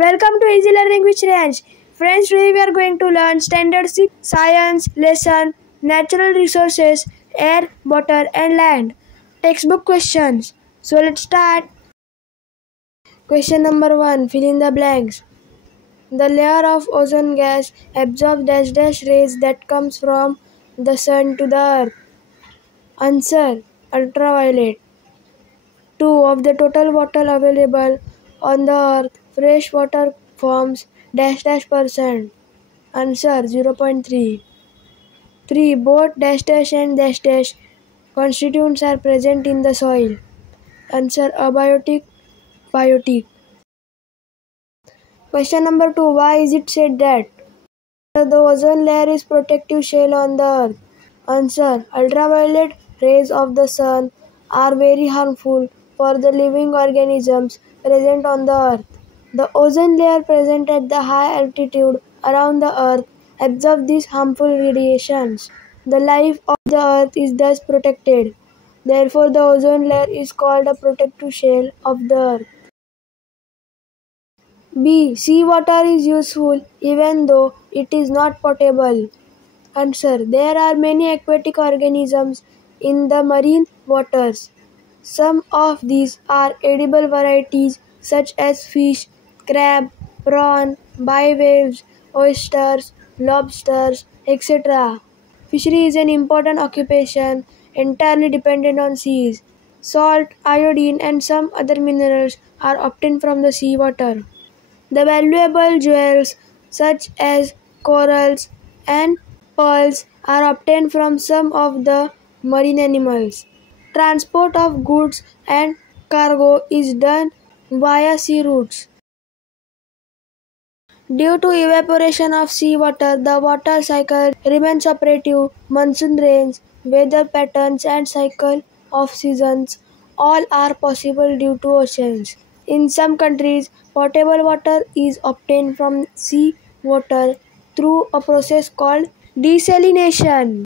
Welcome to Easy Learning with Shreyansh. Friends, today we are going to learn Standard 6 Science lesson Natural Resources, Air, Water and Land. Textbook questions. So let's start. Question number 1. Fill in the blanks. The layer of ozone gas absorbs dash rays that comes from the sun to the earth. Answer: ultraviolet. 2. Of the total water available on the earth, fresh water forms %. Answer: 0.3. 3. Both and constituents are present in the soil. Answer: abiotic, biotic. Question number 2. Why is it said that the ozone layer is protective shell on the earth? Answer: ultraviolet rays of the sun are very harmful for the living organisms present on the earth. The ozone layer present at the high altitude around the earth absorbs these harmful radiations. The life of the earth is thus protected. Therefore, the ozone layer is called a protective shell of the earth. B. Seawater is useful even though it is not potable. Answer: there are many aquatic organisms in the marine waters. Some of these are edible varieties such as fish, crab, prawn, bivalves, oysters, lobsters, etc. Fishery is an important occupation entirely dependent on seas. Salt, iodine and some other minerals are obtained from the seawater. The valuable jewels such as corals and pearls are obtained from some of the marine animals. Transport of goods and cargo is done via sea routes. Due to evaporation of seawater, the water cycle remains operative. Monsoon rains, weather patterns and cycle of seasons all are possible due to oceans. In some countries, potable water is obtained from sea water through a process called desalination.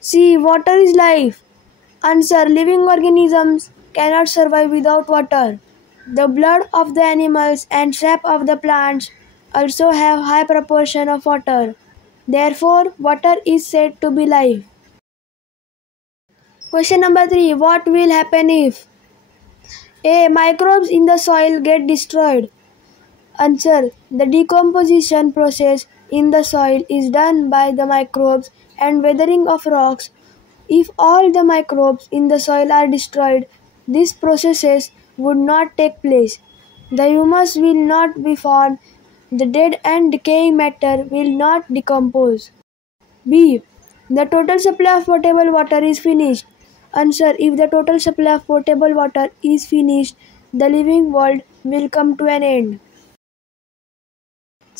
C. Water is life. Answer: living organisms cannot survive without water. The blood of the animals and sap of the plants also have high proportion of water. Therefore, water is said to be life. Question number 3. What will happen if A. Microbes in the soil get destroyed? Answer: the decomposition process in the soil is done by the microbes and weathering of rocks. If all the microbes in the soil are destroyed, these processes would not take place. The humus will not be formed. The dead and decaying matter will not decompose. B. The total supply of potable water is finished. Answer: if the total supply of potable water is finished, the living world will come to an end.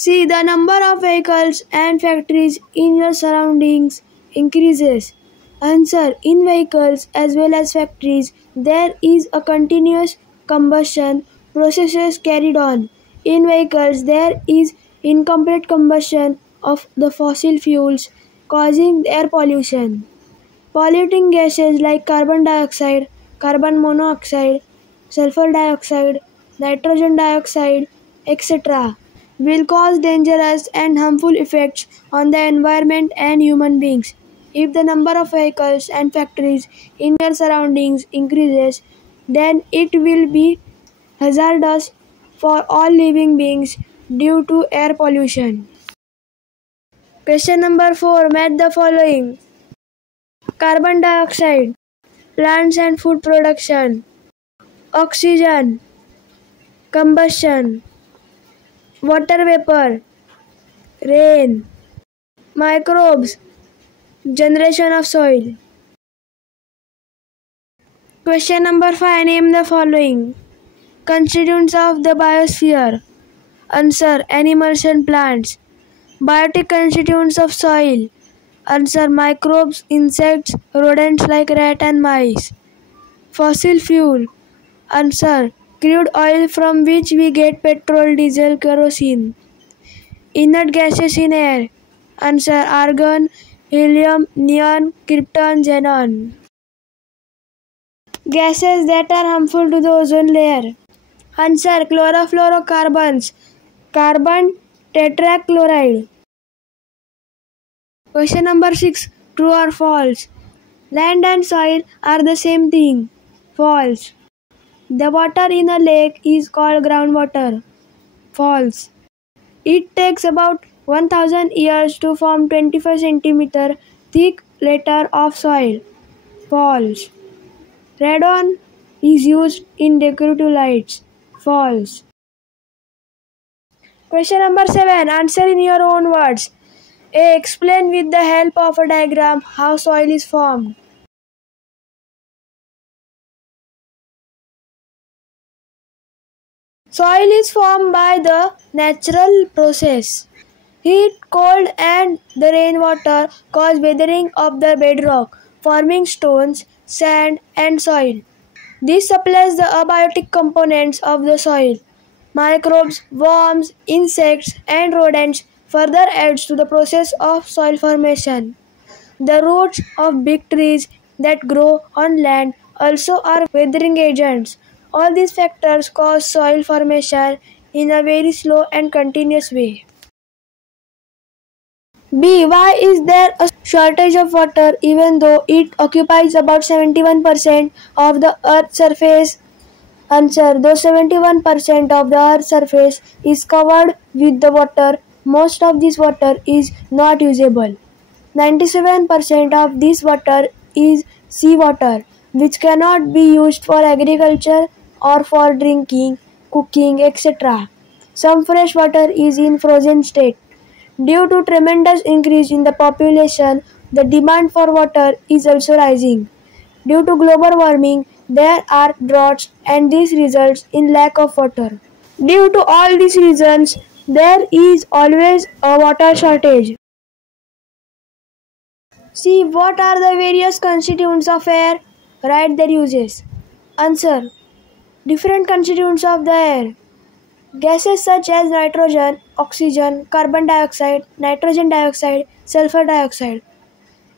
C. The number of vehicles and factories in your surroundings increases. Answer: in vehicles as well as factories, there is a continuous combustion process carried on. In vehicles, there is incomplete combustion of the fossil fuels, causing air pollution. Polluting gases like carbon dioxide, carbon monoxide, sulfur dioxide, nitrogen dioxide, etc. will cause dangerous and harmful effects on the environment and human beings. If the number of vehicles and factories in your surroundings increases, then it will be hazardous for all living beings due to air pollution. Question number 4. Match the following. Carbon dioxide, plants and food production. Oxygen, combustion. Water vapor, rain. Microbes, generation of soil. Question number 5. Name the following constituents of the biosphere. Answer: animals and plants. Biotic constituents of soil. Answer: microbes, insects, rodents like rat and mice. Fossil fuel. Answer: crude oil from which we get petrol, diesel, kerosene. Inert gases in air. Answer: argon, helium, neon, krypton, xenon. Gases that are harmful to the ozone layer. Answer: chlorofluorocarbons, Carbon tetrachloride. Question number 6. True or false? Land and soil are the same thing. False. The water in a lake is called groundwater. False. It takes about 1000 years to form 25 centimeter thick layer of soil. False. Radon is used in decorative lights. False. Question number 7. Answer in your own words. A. Explain with the help of a diagram how soil is formed. Soil is formed by the natural process. Heat, cold and the rainwater cause weathering of the bedrock, forming stones, sand and soil. This supplies the abiotic components of the soil. Microbes, worms, insects and rodents further adds to the process of soil formation. The roots of big trees that grow on land also are weathering agents. All these factors cause soil formation in a very slow and continuous way. B. Why is there a shortage of water even though it occupies about 71% of the Earth's surface? Answer. Though 71% of the Earth's surface is covered with the water, most of this water is not usable. 97% of this water is seawater, which cannot be used for agriculture or for drinking, cooking, etc. Some fresh water is in frozen state. Due to tremendous increase in the population, the demand for water is also rising. Due to global warming, there are droughts and this results in lack of water. Due to all these reasons, there is always a water shortage. See, what are the various constituents of air? Write their uses. Answer. Different constituents of the air. Gases such as nitrogen, oxygen, carbon dioxide, nitrogen dioxide, sulfur dioxide.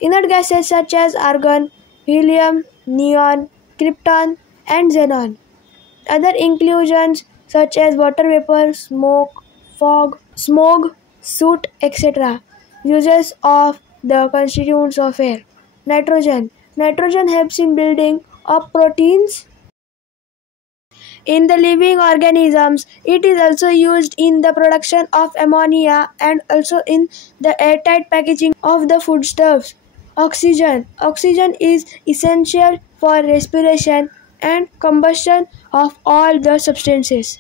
Inert gases such as argon, helium, neon, krypton, and xenon. Other inclusions such as water vapor, smoke, fog, smog, soot, etc. Uses of the constituents of air. Nitrogen. Nitrogen helps in building up proteins in the living organisms. It is also used in the production of ammonia and also in the airtight packaging of the foodstuffs. Oxygen. Oxygen is essential for respiration and combustion of all the substances.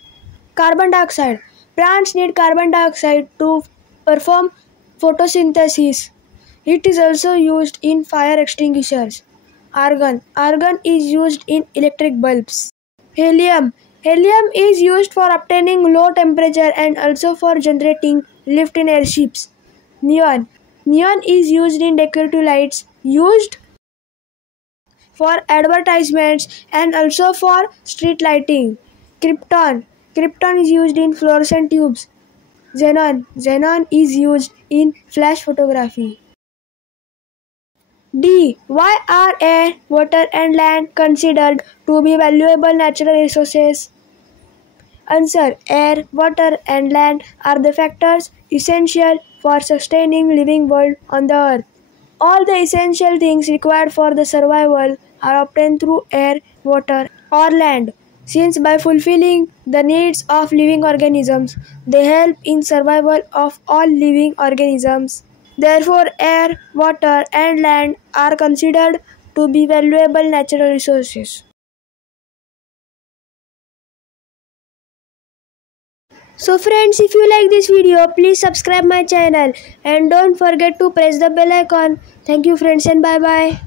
Carbon dioxide. Plants need carbon dioxide to perform photosynthesis. It is also used in fire extinguishers. Argon. Argon is used in electric bulbs. Helium. Helium is used for obtaining low temperature and also for generating lift in airships. Neon. Neon is used in decorative lights, used for advertisements and also for street lighting. Krypton. Krypton is used in fluorescent tubes. Xenon. Xenon is used in flash photography. D. Why are air, water and land considered to be valuable natural resources? Answer. Air, water and land are the factors essential for sustaining living world on the earth. All the essential things required for the survival are obtained through air, water or land. Since by fulfilling the needs of living organisms, they help in survival of all living organisms. Therefore, air, water and land are considered to be valuable natural resources. So friends, if you like this video, please subscribe my channel and don't forget to press the bell icon. Thank you friends and bye bye.